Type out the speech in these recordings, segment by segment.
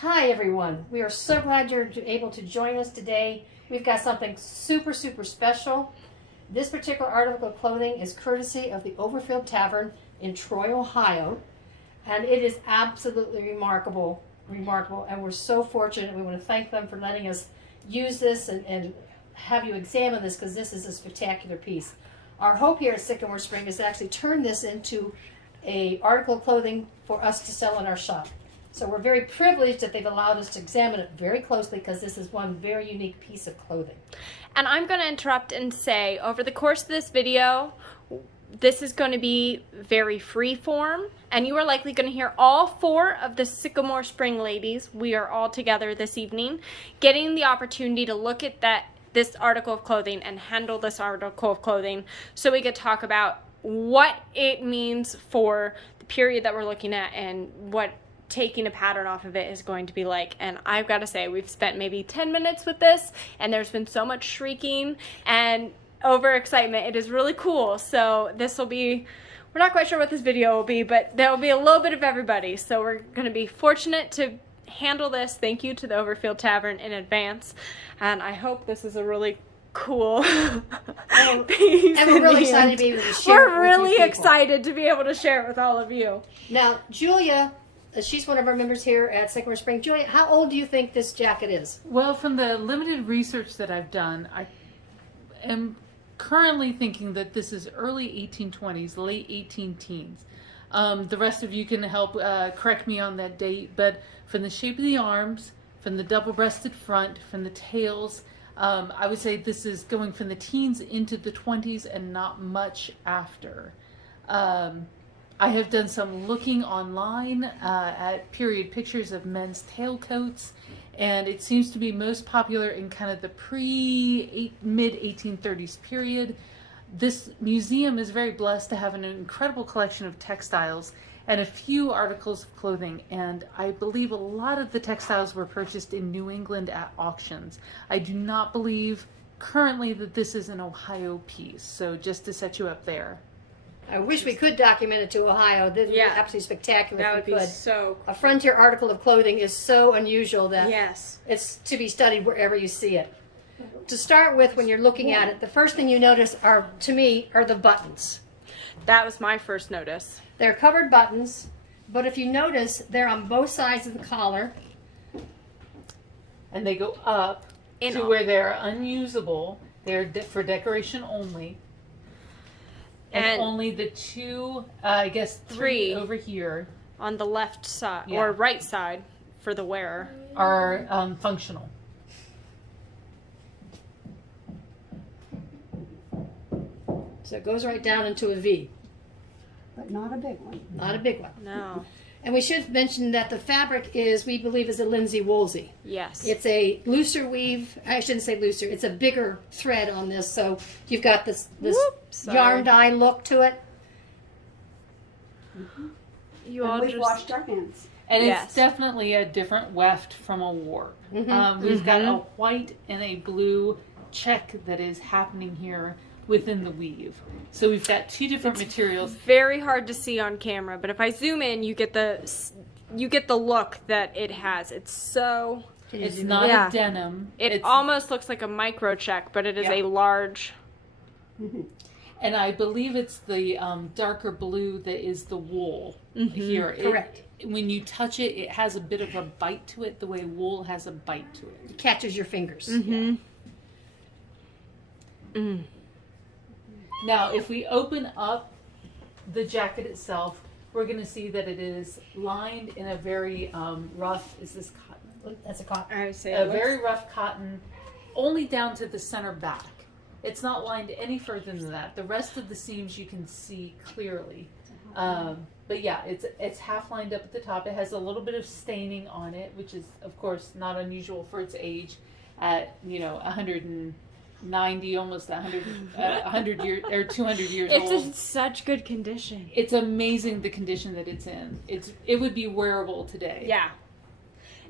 Hi everyone, we are so glad you're able to join us today. We've got something super special. This particular article of clothing is courtesy of the Overfield Tavern in Troy, Ohio, and it is absolutely remarkable, and we're so fortunate. We want to thank them for letting us use this and have you examine this, because this is a spectacular piece. Our hope here at Sycamore Spring is to actually turn this into an article of clothing for us to sell in our shop. So we're very privileged that they've allowed us to examine it very closely, because this is one very unique piece of clothing. And I'm going to interrupt and say, over the course of this video, this is going to be very free form, and you are likely going to hear all four of the Sycamore Spring ladies. We are all together this evening, getting the opportunity to look at this article of clothing and handle this article of clothing, so we could talk about what it means for the period that we're looking at and what taking a pattern off of it is going to be like. And I've got to say, we've spent maybe 10 minutes with this, and there's been so much shrieking and overexcitement. It is really cool. So this will be, we're not quite sure what this video will be, but there will be a little bit of everybody. So we're going to be fortunate to handle this. Thank you to the Overfield Tavern in advance, and I hope this is a really cool piece. And we're really excited to be able to share it with you We're really people. excited to be able to share it with all of you. Now, Julia, she's one of our members here at Sycamore Spring. Julia, how old do you think this jacket is? Well, from the limited research that I've done, I am currently thinking that this is early 1820s, late 18 teens. The rest of you can help correct me on that date, but from the shape of the arms, from the double-breasted front, from the tails, I would say this is going from the teens into the 20s and not much after. I have done some looking online at period pictures of men's tailcoats, and it seems to be most popular in kind of the mid-1830s period. This museum is very blessed to have an incredible collection of textiles and a few articles of clothing, and I believe a lot of the textiles were purchased in New England at auctions. I do not believe currently that this is an Ohio piece, so just to set you up there. I wish we could document it to Ohio. This would be absolutely spectacular That if would we be could. so cool. A frontier article of clothing is so unusual that Yes. it's to be studied wherever you see it. To start with, when you're looking at it, the first thing you notice are, to me, are the buttons. That was my first notice. They're covered buttons, but if you notice, they're on both sides of the collar. And they go up to where they're unusable. They're for decoration only. And only the two, I guess three over here on the left side or right side for the wearer are functional. So it goes right down into a V. But not a big one. Not a big one. No. And we should mention that the fabric is, we believe, is a linsey woolsey. Yes. It's a looser weave. I shouldn't say looser. It's a bigger thread on this. So you've got this yarn dye look to it. You And all we've just washed our hands. And it's definitely a different weft from a warp. We've got a white and a blue check that is happening here within the weave. So we've got two different materials. very hard to see on camera, but if I zoom in, you get the look that it has. It's so. It's not a denim. It almost looks like a micro check, but it is a large. And I believe it's the darker blue that is the wool here. Correct. When you touch it, it has a bit of a bite to it, the way wool has a bite to it. It catches your fingers. Now, if we open up the jacket itself, we're going to see that it is lined in a very rough, is this cotton? That's a cotton. I would say A very rough cotton, only down to the center back. It's not lined any further than that. The rest of the seams you can see clearly. But yeah, it's half lined up at the top. It has a little bit of staining on it, which is, of course, not unusual for its age at, 190, almost 100 years or 200 years old. It's in such good condition. It's amazing the condition that it's in. It would be wearable today. Yeah.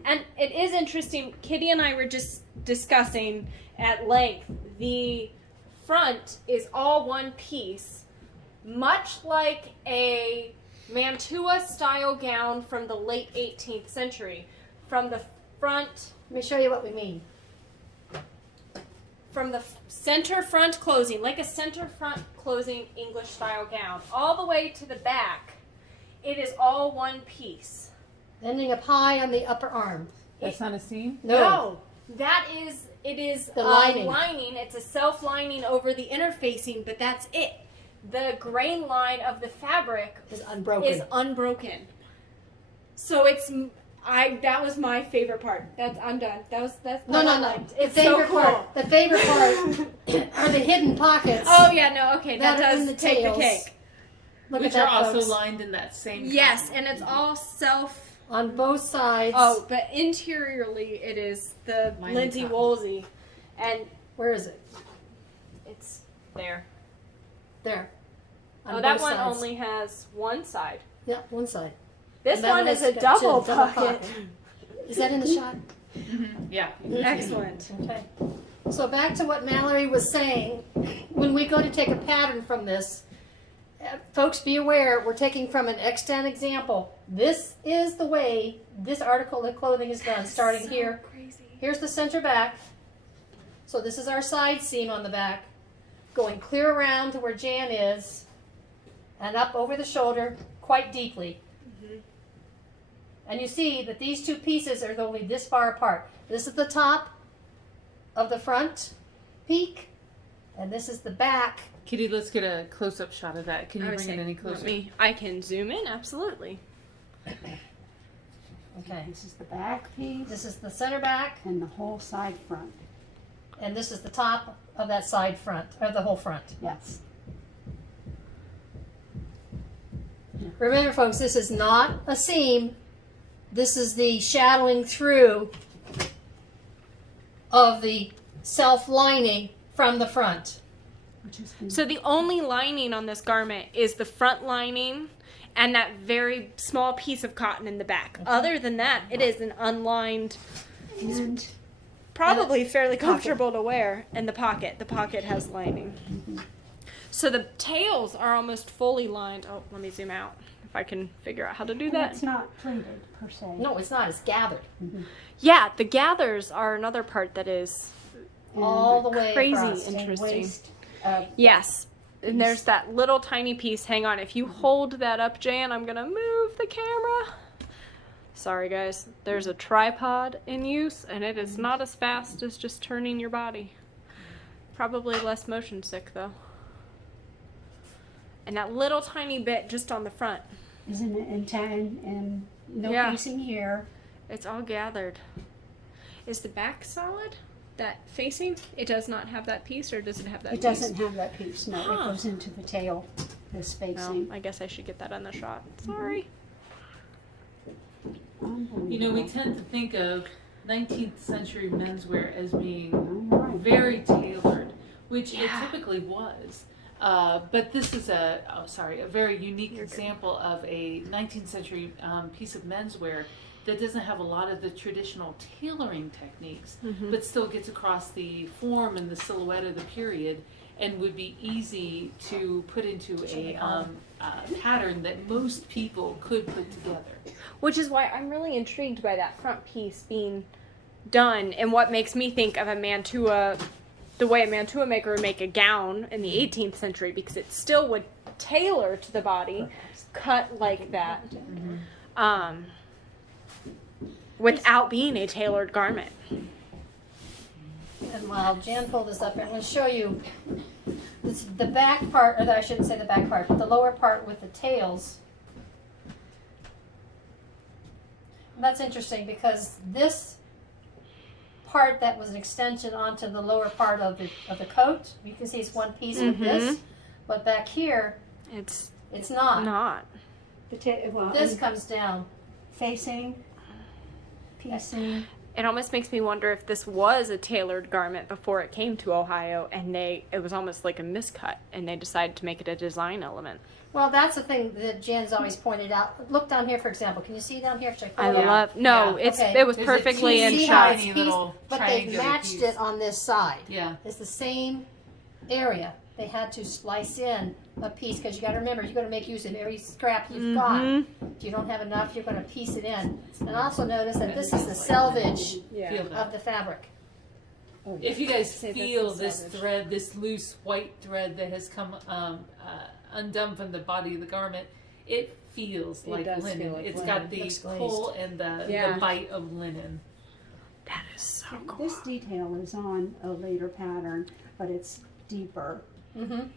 And it is interesting. Kitty and I were just discussing at length. The front is all one piece, much like a Mantua style gown from the late 18th century. from the front, Let me show you what we mean. from the center front closing, like a center front closing English style gown, all the way to the back. It is all one piece. Ending up high on the upper arm. That's not a seam? No. It is The lining. lining. It's a self-lining over the interfacing, but that's it. The grain line of the fabric Is unbroken. is unbroken. So that was my favorite part. I'm done. That's No. I The liked. It's favorite so cool. part. The favorite part are the hidden pockets. Oh yeah, no, okay, that That are does in the take tails. the cake. Look Which at that, are also folks. lined in that same Yes, color. and it's all self. On both sides. Oh, but interiorly it is the Lining Lindsay cotton. Woolsey, and Where is it? it's there. There. On Oh, that both one sides. only has one side. Yeah, one side. This And that one is a has got double two- pocket. Is that in the shot? Yeah. Excellent. Okay. So back to what Mallory was saying. When we go to take a pattern from this, folks, be aware, we're taking from an extant example. This is the way this article of clothing is done, starting here. Crazy. Here's the center back. So this is our side seam on the back, going clear around to where Jan is, and up over the shoulder quite deeply. And you see that these two pieces are only this far apart. This is the top of the front peak, and this is the back. Kitty, let's get a close-up shot of that. Can you bring it any closer? I can zoom in, absolutely. Okay. This is the back piece This is the center back, and the whole side front. and this is the top of that side front, or the whole front. Yes. Remember, folks, this is not a seam. This is the shadowing through of the self-lining from the front. Which has been So the only lining on this garment is the front lining and that very small piece of cotton in the back. Other than that, it is an unlined, and probably fairly comfortable to wear. And the pocket has lining. So the tails are almost fully lined. Oh, let me zoom out if I can figure out how to do that. it's not pleated per se. No, it's not. It's gathered Yeah, the gathers are another part that is And all the way crazy across. a interesting. waist, Yes. And there's that little tiny piece. Hang on. If you hold that up, Jan, I'm going to move the camera. Sorry, guys. There's a tripod in use, and it is not as fast as just turning your body. Probably less motion sick, though. And that little tiny bit just on the front. isn't it in tan and no Yeah. piecing here. It's all gathered. Is the back solid? That facing? It does not have that piece, or does it have that It piece? doesn't have that piece. No, Huh. it goes into the tail. This Well, facing. I guess I should get that on the shot. Sorry. Unbelievable. You know, we tend to think of 19th century menswear as being All right. very tailored, which Yeah. it typically was. But this is a very unique example of a 19th century piece of menswear that doesn't have a lot of the traditional tailoring techniques, but still gets across the form and the silhouette of the period, and would be easy to put into a pattern that most people could put together. Which is why I'm really intrigued by that front piece being done, and what makes me think of the way a mantua maker would make a gown in the 18th century, because it still would tailor to the body, cut like that, without being a tailored garment. And while Jan pulled this up, I'm going to show you the back part, or I shouldn't say the back part, but the lower part with the tails. And that's interesting because this part that was an extension onto the lower part of the coat, you can see it's one piece with this, but back here It's it's not. not. This comes down. facing, piecing. It almost makes me wonder if this was a tailored garment before it came to Ohio, and it was almost like a miscut, and they decided to make it a design element. Well, that's the thing that Jan's always pointed out. Look down here, for example. Can you see down here? Should I pull it out? love. No, Yeah. Okay. it was There's a perfectly in teeny See how shot. it's tiny pieced, little but they've triangular matched piece. it on this side. Yeah. It's the same area. they had to slice in a piece, because you got to remember, you're going to make use of every scrap you've got. If you don't have enough, you're going to piece it in. And also notice that this is the selvage Feel that. of the fabric. If you guys Say this feel is this savage. thread, this loose white thread that has come undone from the body of the garment, it feels like does linen. feel like It's linen. got the Looks glazed. pull and the bite of linen. That is so cool. This detail is on a later pattern, but it's deeper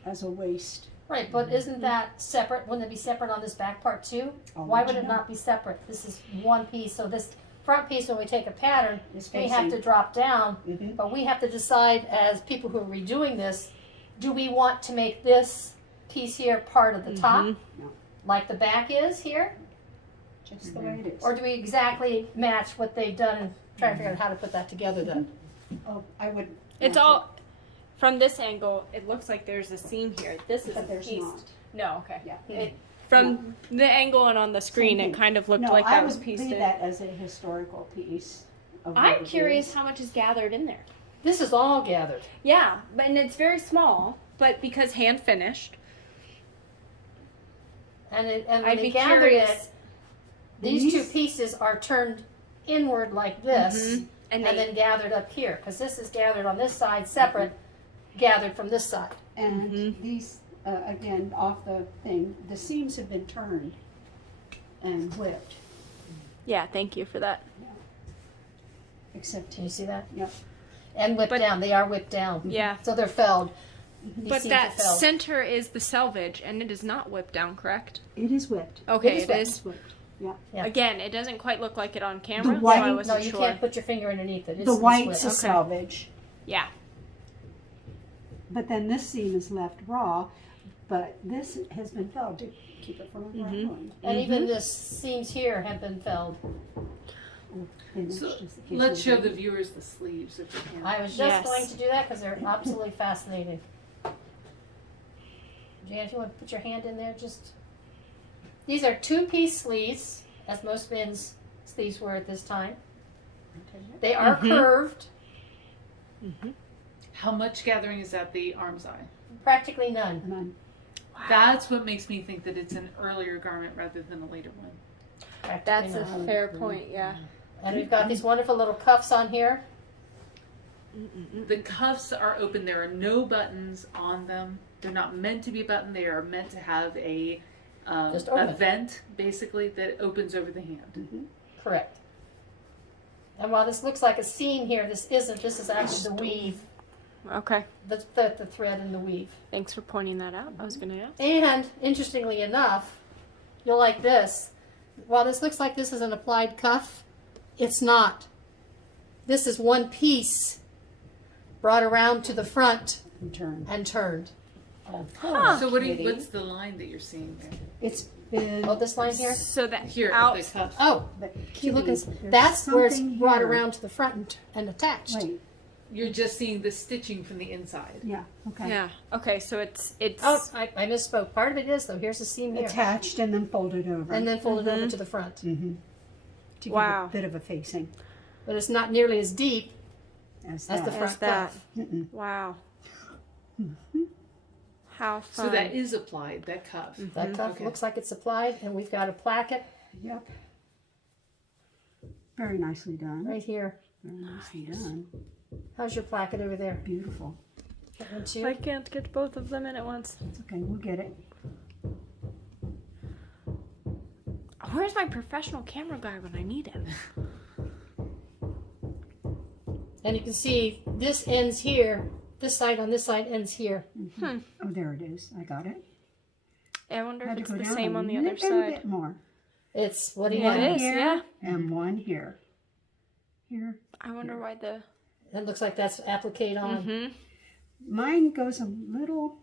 as a waist. Right, but isn't that separate? Wouldn't it be separate on this back part too? Why would it not be separate? This is one piece, so this front piece, when we take a pattern, It's we have to facing. drop down, Mhm. but we have to decide as people who are redoing this, do we want to make this piece here part of the top, No. like the back is here, Just the way it is. or do we exactly match what they've done and try to figure out how to put that together then? Oh, I would. It's match all from this angle. It looks like there's a seam here. This it, is but a there's piece. not. No, okay. Yeah. It, from the angle and on the screen, Same it thing. kind of looked No, like I that was would pieced read in. that as a historical piece. Of what I'm it curious is. how much is gathered in there. This is all gathered. Yeah, but and it's very small, but because hand finished, And when I'd they be gather curious. it, these two These- pieces are turned inward like this, and and they, then gathered up here, because this is gathered on this side separate, gathered from this side. And these, again, off the thing, the seams have been turned and whipped, yeah, thank you for that. except Can you see that? Yep. And whipped But- down. They are whipped down. Yeah, So they're felled. These but seams that are felled. center is the selvage, and it is not whipped down, correct? it is whipped. Okay, is it whipped. is. It's whipped. Yeah. Yeah. Again, it doesn't quite look like it on camera, so white- I No, wasn't you sure. can't put your finger underneath it. It's, The it's white's whipped. a Okay. salvage, Yeah, but then this seam is left raw, but this has been felled to keep it from unraveling. And even the seams here have been felled. Finished, So, as the case let's may show be. the viewers the sleeves if you can. I was just Yes. going to do that because they're absolutely fascinating. Jan, if you want to put your hand in there, just. These are two-piece sleeves, as most men's sleeves were at this time. They are curved, How much gathering is at the arm's eye? practically none. And I'm- That's what makes me think that it's an earlier garment rather than a later one. Practically that's a none. fair point. Yeah. And we've got these wonderful little cuffs on here. The cuffs are open. There are no buttons on them. They're not meant to be buttoned. They are meant to have a Just open. vent, basically, that opens over the hand. Correct. And while this looks like a seam here, this isn't. This is actually the weave, Okay. the thread in the weave. Thanks for pointing that out. I was gonna ask. And interestingly enough, you'll like this. While this looks like this is an applied cuff, it's not. This is one piece brought around to the front and turn. and turned. So what's the line that you're seeing there? It's been. Oh, this line here? So that Here, out. the cuff. Oh, But you look, Kitty, and there's that's where it's something brought here. around to the front and attached. Wait, You're just seeing the stitching from the inside. yeah, okay. Yeah. Okay. So it's Oh, I misspoke. Part of it is, though. Here's the seam here. Attached and then folded over. And then folded over to the front. to give Wow. a bit of a facing But it's not nearly as deep as as that. the front as that. cuff. Wow. How fun. So that is applied, that cuff. That cuff Okay. looks like it's applied, and we've got a placket Yep. Very nicely done. right here. Very nicely done. How's your placket over there? Beautiful. That one too? I can't get both of them in at once. It's okay. We'll get it. Where's my professional camera guy when I need him? And you can see this ends here. This side on this side ends here. Oh, there it is. I got it. I wonder if Had to it's go the down same a on the other little side. bit more. It's what do you Yeah, want? it is. Here Yeah. and one here. Here. I wonder why the. It looks like that's appliqued on. Mm-hmm. Mine goes a little.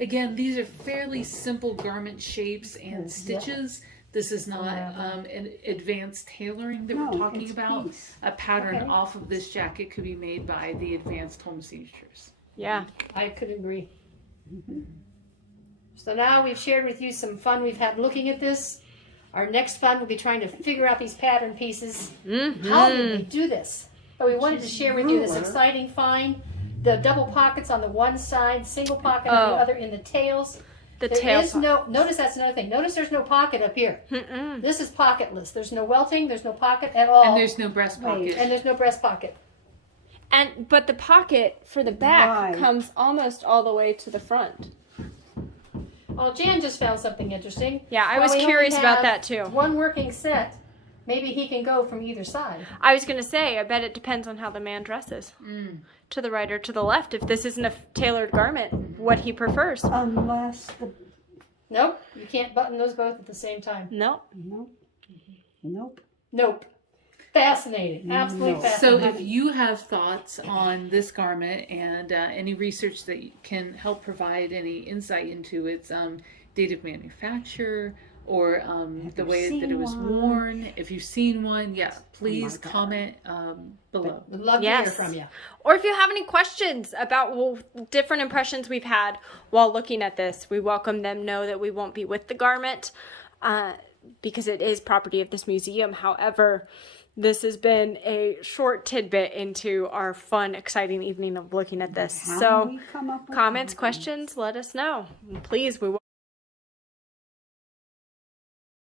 Again, these are fairly simple garment shapes and stitches. This is not an advanced tailoring that No, we're talking it's about. piece. A pattern Okay. off of this jacket could be made by the advanced home seamstress. Yeah. I could agree. So now we've shared with you some fun we've had looking at this. Our next fun will be trying to figure out these pattern pieces. How did we do this? But we wanted to share with you this ruler. exciting find the double pockets on the one side, single pocket on the other in the tails. The There tail. is no, notice that's another thing. Notice there's no pocket up here. Mm-mm. This is pocketless. There's no welting, there's no pocket at all. And there's no breast pocket. And there's no breast pocket. But the pocket for the back Right. comes almost all the way to the front. Well, Jan just found something interesting. Yeah, I While was we curious only about have that too. One working set. Maybe he can go from either side. I was gonna say, I bet it depends on how the man dresses. To the right or to the left. If this isn't a tailored garment, what he prefers. Unless the Nope, you can't button those both at the same time. No. nope. Nope. Fascinating. Absolutely No. So fascinating. if you have thoughts on this garment and any research that can help provide any insight into its date of manufacture or the you way that it seen was one? worn, if you've seen one, please God. comment below. Would love to hear from you. Or if you have any questions about different impressions we've had while looking at this, we welcome them. Know that we won't be with the garment because it is property of this museum. However, this has been a short tidbit into our fun, exciting evening of looking at this. How So we come up with comments, something. questions, let us know. Please, we will.